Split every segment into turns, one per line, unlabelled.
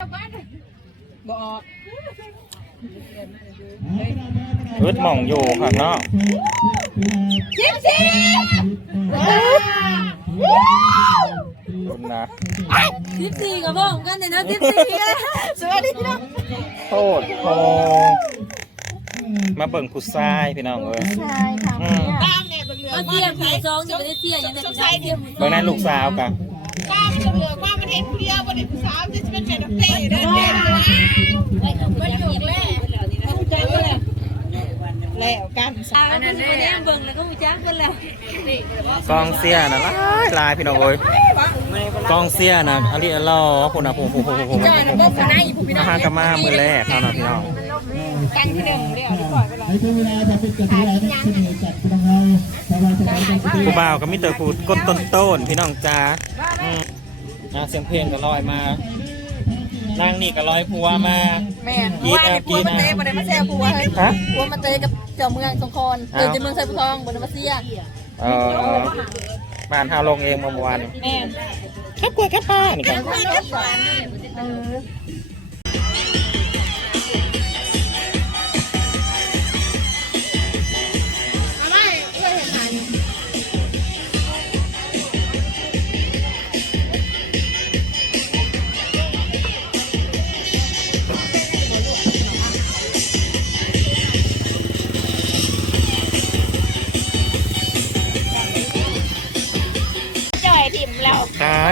บ่ออก
อึดหม่องอยู่ข้างนอก
สิบสี่
คุณนะ
สิบสี่กับผมกันแต่นะสิบสี่สวัสดีนะ
โทษโทมาเบิ่งผู้ชายพี่น้องเอ้ย
ใช่ค่ะ
อืม
เอาเทียมผีซองอยู่ไม่ได้เทียมยังไงผีซองเทียม
เบิ่งนั้นลูกสาวกะ
ป้ามัน เหลือว่ามันเห็นเพียวมันเห็นสาวจะเป็นแม่ดอกเต้เดินเต้นเลย
มันอยู่แม่ต้องจ้างกันแล้ว
กัน
อันนั้นเนี่เบิ่งแล้วก็หูจ้างกันแล้ว
กองเสียนะลายลายพี่น้องเอ้ยกองเสียนะอันนี้รอพุ่นน่ะพุ่นพุ่นพุ่นพุ่น
จ่ายน้ำมันกันได้ผู้พี่น้อ
อางหารกะมามื้อแรกเท่านั้นพี่น้อง
กันที่หนึ่งเดียวดีกว่าเลา
ในช่วงเวลาจะเป็นกระแสเสนอจากพี่น้องเราสบายๆกัน
ผู้บ่าวก็มีแต่ผู้ก้นต้นต้นๆพี่น้องจ้า อืมอ่าเสียงเพลงก็ลอยมานางนี่ก็ลอยพัวมา
แม่ว่าผัวมันเตะบ่ได้มาแซ่ผัวเฮ้ย
ฮะ
ผัวมันเตะกับเจ้าเมืองสงขลาเออเจ้าเมืองไซบุทองบ่ได้มาเสีย
เออบ้านเฮาลงเองเมื่อวาน
แม่
แค่กล้วยแค่ป้านี่กัน
จ่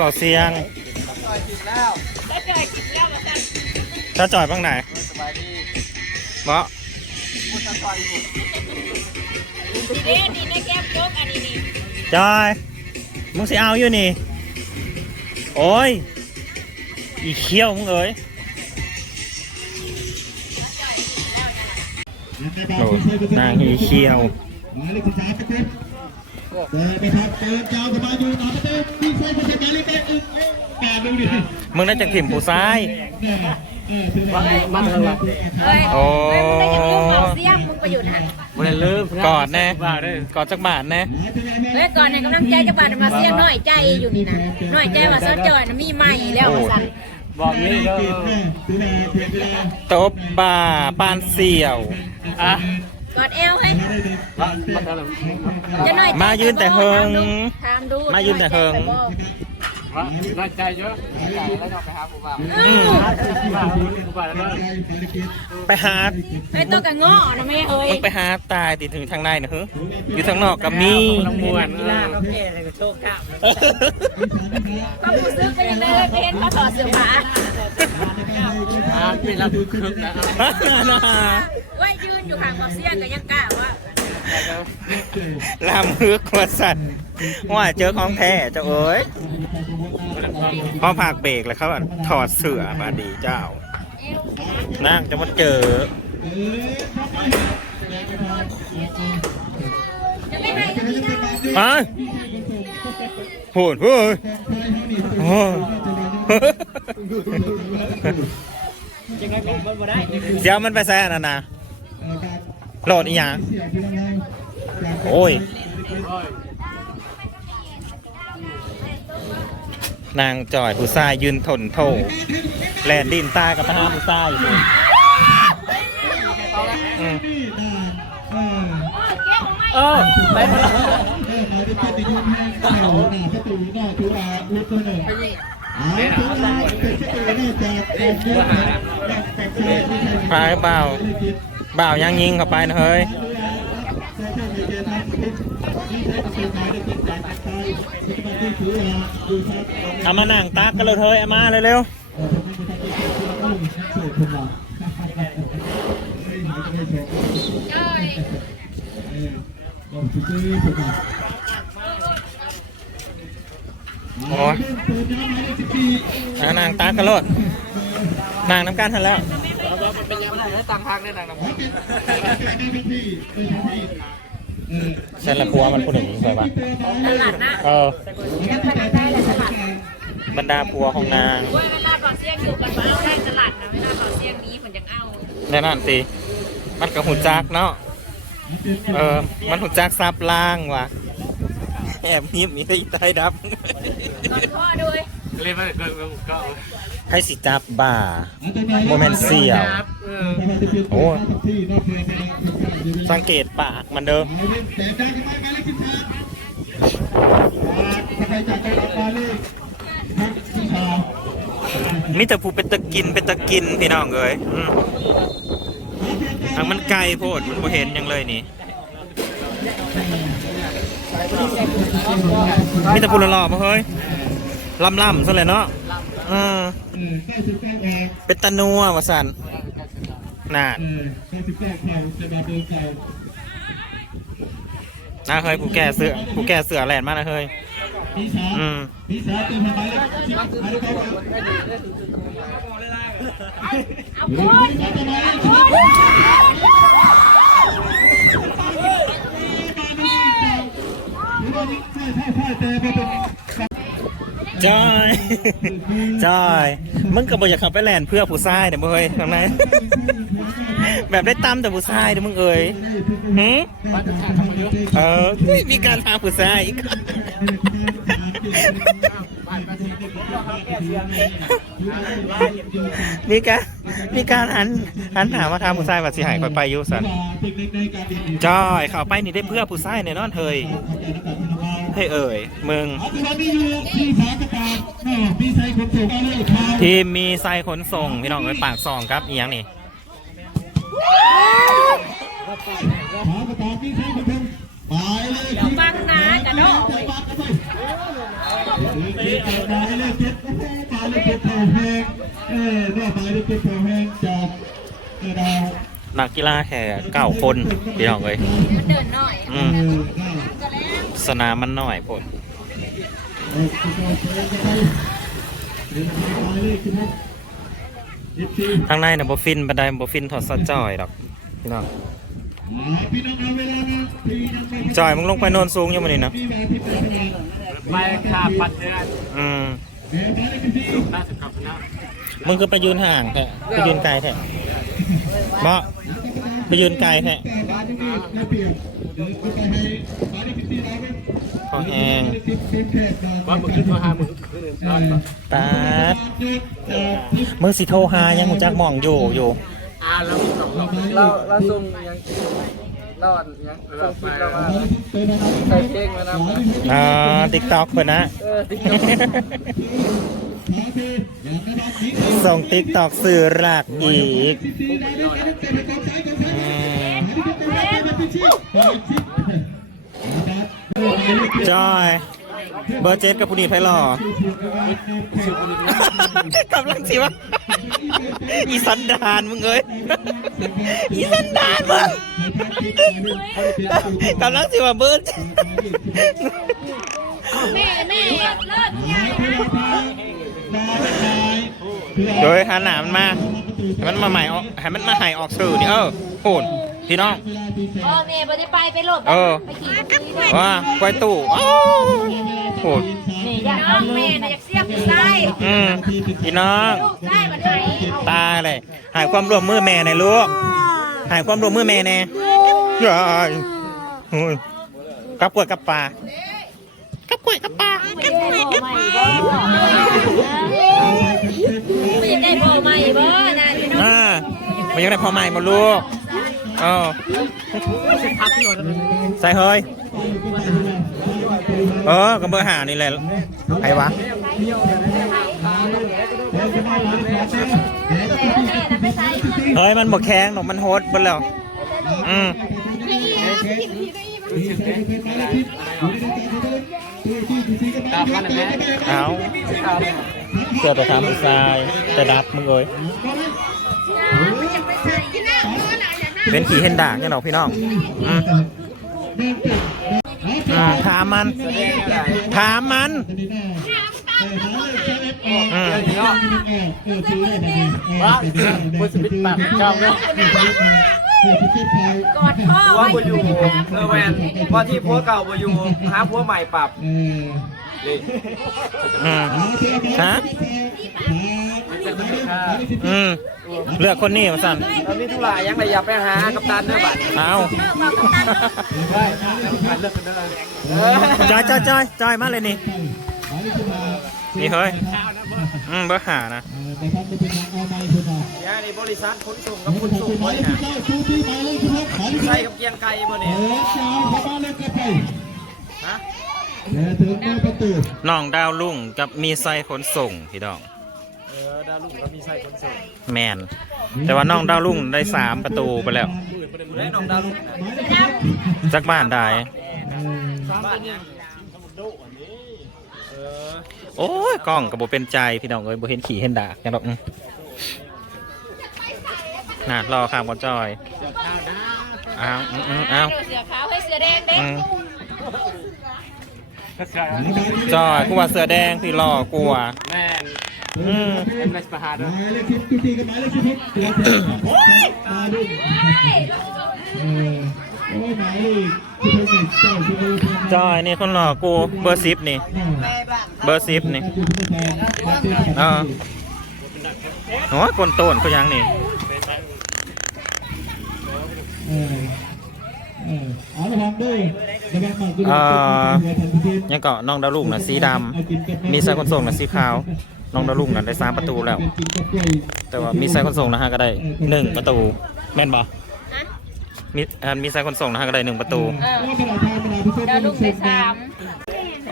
เบาเสียง
จ่อยถิ่มแล้วมาสั่น
จะจอดบ้างไหนเบาะ
เด้นี่ในแก้มโจ๊กอันนี้นี่
อยมึงสิเอาอยู่นี่ โอ้ย อีเขี้ยวมึงเอ้ยโหนางอีเขี้ยว
หมายเลขสิบสามตะกุดเดินไปครับเดินยาวสบายอยู่หนาประตูมีไฟเป็นสั ญญาณเล็กๆอึ้งแกดูดิ
มึงน่าจะถิ่มผู้ซ้าย
เนี่ยเออถือว่ามันอะไร
เฮ้ย
โอ้
มึงได้ยังยุ่งเมาเสียมมึงไปอยู่ไหน
มันลืมกอดแน่กอดจักบาทแน่
เฮ้ยก่อนเนี่ยกำลังใจจะบาดมาเสียน้อยใจอยู่นี่นะน้อยใจว่าเสื้อจอยน่ะมีใหม่แล้วว่าสั่น
บอกนี่
เก็บแน่ถือแน่เพียงแน่
ตบบ่าปานเสี่ยว อะ
กอดเอวให้จะน้อยใจ
มายืนแต่เฮิง
ถามดู
มายืนแต่เฮิง
น่าใจเยอะใจแล้วเราไปหาผู้บ่าว
อืม
ผู้บ่าวผู้บ่าวแล้ว
ใจภารกิจ
ไปหา
ไอ้ตัวกะง้อนะแม่เฮ้ย
มึงไปหาตายติดถึงทางในนะเฮ้ยอยู่ทางนอกกับมี
น้องมวนเออ
ก็รู้สึกเป็นยังไงเลยไปเห็นเขาถอดเสื้อผ้า
อ่าเป็นเราดูคึกนะ
ไว้ยืนอยู่ห่างกับเสียงก็ยังกล้าว่า
ลามฮึกว่าสัตว์ว่าเจอของแท้เจ้าเอ้ยพอผากเบรกแล้วเขาอะถอดเสื้อมาดีเจ้า นั่งจะมาเจอ
จะไม่ให้จะมีได้
ไปพูดเฮ้ยโอ้ยเดี๋ยวมันไปแซ่นั่นนะ โหลดอีหยังโอ้ย นางจ่อยผู้ชายยืนทนโถแลนดินตายกับทหารผู้ชายอยู่นี่อืม
เออไปมาแล้วเออหมายเลขเจ็ดติดยุ่งแห้งแถวหน้าประตูหน้าตัวอาอุดตัวหนึ่งอ๋อตัวอาเป็นประตูนี่จากการเชื่อมจากแฟนชายที่ใช้
พายเปล่า บ่าวยังยิงเข้าไปนะเฮ้ยเอามานั่งตักกันเลยเฮ้ยเอามาเร็วโอ้ยเอานั่งตักกันเลยนั่งน้ำกันทันแล้ว
ไงต่างทางได้ต่างทาง
เส้นละพัวมันผู้หนึ่งเคยปะ
ตลาดนะ
เออ
ยังพนันได้เลยตลาด
บรรดาพัวของนาง
ว่าเวลาก่อนเสียงอยู่กันมาเอาได้ตลาดนะเวลาก่อนเสียงนี้ผมยังเอา
แน่นอนสิมันกับหุ่นจักเนาะเออมันหุ่นจักซับล่างว่ะแอบยิ้มมีได้ใจดับ
ก่อนพ่อด้วย
เล่นมาก็ก็
ให้สิจับบ่าโมเมนต์เสี่ยว โอ้สังเกตปากมันเด้อมีแต่ผู้เป็นตะกินเป็นตะกินพี่น้องเอ้ยอืมทางมันไกลโพดมันบ่เห็นหยังเลยนี่มีแต่ผู้หล่อๆบ่เฮ้ยล่ำๆซะเลยเนาะ อืมเป็นตะนัวว่าซั่นน่าน่าเฮ้ยผู้แก่เสือผู้แก่เสือแลนมานะเฮ้ยอืม จอยจอยมึงก็บอกอยากขับไปแลนเพื่อผู้ชายเดี๋ยวมึงเอ้ยทำไมแบบได้ตามแต่ผู้ชายเดี๋ยวมึงเอ้ยหืมเออมีการพาผู้ชายอีกมีการมีการหันหันถามมาทางผู้ชายว่าสิหายคอยไปยุสันจอยเข้าไปนี่ได้เพื่อผู้ชายแน่นอนเฮ้ย ให้เอ่ยมึงทีมมีไซขนส่ง พี่น้องเอ้ยปากซองครับอีหยังนี่
ฟังนะกระโดด
เออเนี่ยหมายเลขเจ็ดแถวแห้งจากเออดาว
นักกีฬาแค่เก้าคนพี่น้องเอ้ย
มันเดินหน่อย
อืม สนามันหน้อยพดทางในน่ะบ่ฟินบันไดบฟินถอดสะจอยดอกพี่น้องจอยมึงลงไปโนนสูงอยู่มื้อนี้นะ
พี่แหวนที่เป็นเวลา
ไปขาปัดเดือน
อืม
มึ
งคือไปยืนห่างแท้ไปยืนไกลแท้บ่ไปยืนไกลแท้ พอแห้ง
ว่ามึงขึ้นมาหามึงขึ้น
เออ
ปาดมึงสิโทรหายังหูจักหมองอยู่อยู่
อ่าแล้วมีสองรอบ
เราเราซุ่มยังรอดยังส่งคลิปเรามาใส่เพลงมานะ
อ่า TikTok เพิ่นนะ
เออติ๊กต็อก
สื่อหลักอีกอืม จอย เบอร์เจ็ดกับผู้นีไพหล่อกำลังสิวะอีสันดานมึงเอ้ยอีสันดานมึงกำลังสิว่าเบอร์
แม่แม่เลิศใหญ่นะ
โดยหันหนามันมาให้มันมาใหม่ออกให้มันมาหายออกสื่อนี่เออโอน พี่น้อง
พ่อแม่บ่ได้ไปไปโลด
เออ
ไปขี่รถซื้อได้
ว่าไว้ตู้อ้าวโหด
นี่อยากน้องแม่น่ะอยากเสียบผู้ชาย
อืมพี่น้อง
ลูกชายมันไหน
ตายเลยหายความร่วมมือแม่ในอยลูกหายความร่วมมือแม่แน่ยายโอ้ยกับกล้วยกับปลากับกล้วยกับปลากับกล้วยกับปลา
ไม่อยากได้พ่อใหม่บ่นะพี่น้อง
อ่ามันยังได้พอใหม่มาลูก เออใส่เฮ้ย เออกับเบอร์หานี่แหละใครวะเฮ้ยมันบอกแข้งหรอกมันโฮดบนแล้ว อืม
ตามมันนะแม่
เอาเพื่อไปทำผู้ชายแต่ดับมึงเอ้ย เป็นขี่เห็นด่างเนี่ยหรอพี่น้องอืมอืมถามมัน ถามมันอืม
ว่าคุณสมิธปากเจ้าเนาะ
กอดพ่อ
ว่า
ไว้
บอยู่เออแวนว่าที่พัวเก่าบอยู่หาพัวใหม่ปรับ
อืมฮะอืมเลือกคนนี้มาสั่น
ตอนนี้ทุกหลายยังเลยอย่าไปหากัปตันเด้อบัด
เอา
เลิกกันได้เลย
เออ
จอยจอยจอยจอยมาเลยนี่นี่เฮ้ยอืมเบอร์หานะ
เนะ
ครับไม่เป็นทางเอาไม้คุณนะ
ยาในบริษัทขนส่งกับ
แล้ว
ข
ก็
น
ทำ
ส่ง
เป็น
บ่
ไม้
นี่
ที่
นะ
เจ้าชูที่ไม้เลยที่พักขายที่
ใส่
ใส่
กับเกียงไก่บ่
เอ
นี่
อเจ้าเข้าบ้านเลยก็ไป
ฮะ
เดี๋ยว ถึงหน้าประตู
น้องดาวลุ่งกับมีไซขนส่งพี่น้อง
เออดาวลุงก็มีใส่ขนส่ง
แมน แต่ว่าน้องดาวลุ่งได้สามประตูไปแล้ว
ผู้ได้น้องดาวลุงนะ
จากบ้านได้
บ้านยังเออ
โอ้ยกล้องกับโบเป็นใจพี่น้องเอ้ยโบเห็นขี่เห็นดากยังดอกอืมน่ารอข้ามบอจอยอ้าวอืมอืมอ้าว
เสือขาวให้เสือแดงเด็ก
อืม
ก็ใช่
จอยกูว่าเสือแดงพี่รอกูว่า
แม่น
อืม
เป็นแมสประหาร
หมายเลขสิบทุกทีกับหมายเลขสิบหกตัวเท่ามาดุเออโอ้ยหมายเลขสิบหกนี่เจ้าชูที่
จอยนี่คนรอกูเบอร์สิบนี่ เบอร์สิบนี่เออโอ้ยคนโตนเขายังนี่
เออเออเอาละครับด้วย ระวังหมากด้วย
เอ่อยังก็น้องดาวลุ่งนะสีดำมีไซขนส่งนะสีขาว น้องดาวลุ่งนะได้สามประตูแล้ว แต่ว่ามีไซขนส่งนะฮะก็ได้หนึ่งประตูแม่นบ่มีอ่ามีไซขนส่งนะฮะก็ได้หนึ่งประตู
เออดาวลุงได้สาม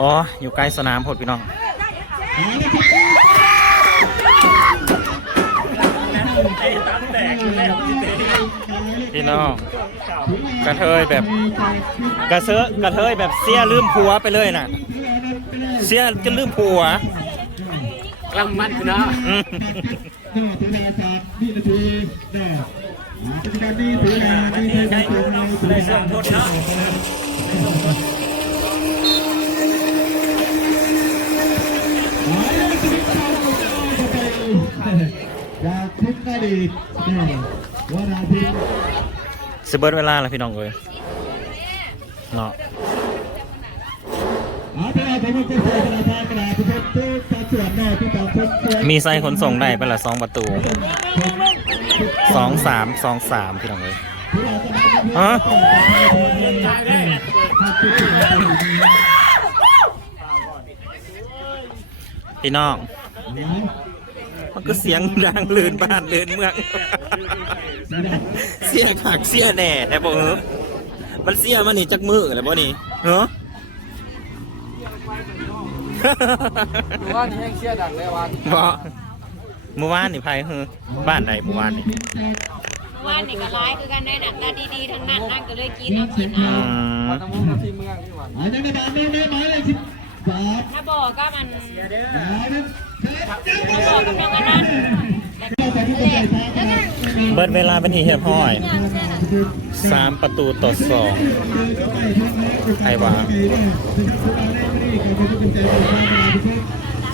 อ๋ออยู่ใกล้สนามพดพี่น้อง พี่น้องกระเทยแบบกระเซอะกระเทยแบบเสียลืมผัวไปเลยน่ะ เสียจะลืมผัว
กลางมันคือเนาะ
อืม
นี่ถือนาจากนี่นาทีเนี่ยปัจจุบันนี้ถือนาที่ถือนาถือนาถือนาทดเนาะหมายเลขสิบเก้าจะไปจากทิศอดีตเนี่ยวันอาทิตย์
สิเบิร์ดเวลาแล้วพี่น้องเอ้ยเนาะ
อาไปเอาไปมันจะเสียกระดาษกระดาษที่เป็นตัวสัดส่วนแน่ที่ต่างคนส่วน
มีไซขนส่งได้ไปละสองประตูสองสามสองสามพี่น้องเอ้ยฮะพี่น้อง มันก็เสียงดังลื่นบ้านลื่นเมือง เสียขากเสียแหน่แต่บอกเออมันเสียมันนี่จักมืออะไรบ่นี่เนาะ
ว่านี่ยังเชื่อดังเลยวัน
บ่เมื่อวานนี่ไผเฮ้อบ้านใดเมื่อวานนี่
ว่านนี่ก็ร้ายคือกันได้หนักตาดีๆทั้งนั้นนั่นก็เลยกินเอากิน
อื
เอา
ม
ทั้งมุกที่เมืองนี่หว่า
หมายเลขกระดาษนี่นี่หมายเลข สิบสาม
ถ้าบอกก็มัน
หมายเลข
ถ้าบอกกับน้องอันนั้น
เบิดเวลาเป็นที่เรียบร้อยสามประตูต่อสองใครวะ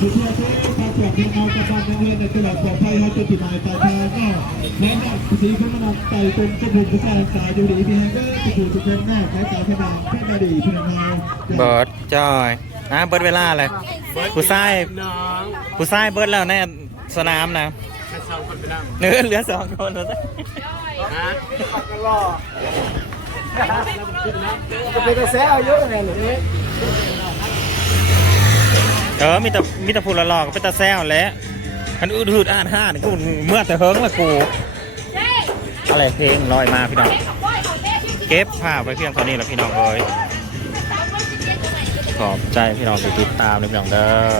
สุดยอดที่ตาสวัสดีเอากระปันนังเล่นในตลาดปลอดภัยเขาจะติดหมายปลายทางก็แม้ว่าสีคุณนำไต่ตรงจมูกผู้ชายสายอยู่ดีพี่แฮงเกอร์จะถูกทุกคนหน้าสายตาขนาดขึ้นมาดีพี่น้อง
เบิดจอย อะเบิดเวลาเลยผู้ชาย
น้อง
ผู้ชายเบิดแล้วในสนามนะ
ไปสองคนไปนั่ง
เนื้อเหลือสองคนแล้ว
ฮะก็เป็นกระแสเยอะไงหนูนี่
เออมีแต่มีแต่พูดละหลอกเป็นตาแซวแหล้วคันอืดหืดอ่านห้านี่กูเมื่อแต่เฮิงละกูอะไรเพลงลอยมาพี่น้อง เก็บภาพไว้เพียงเท่านี้แล้วพี่น้องเอ้ย ขอบใจพี่น้องที่ติดตามนพี่น้องเด้อ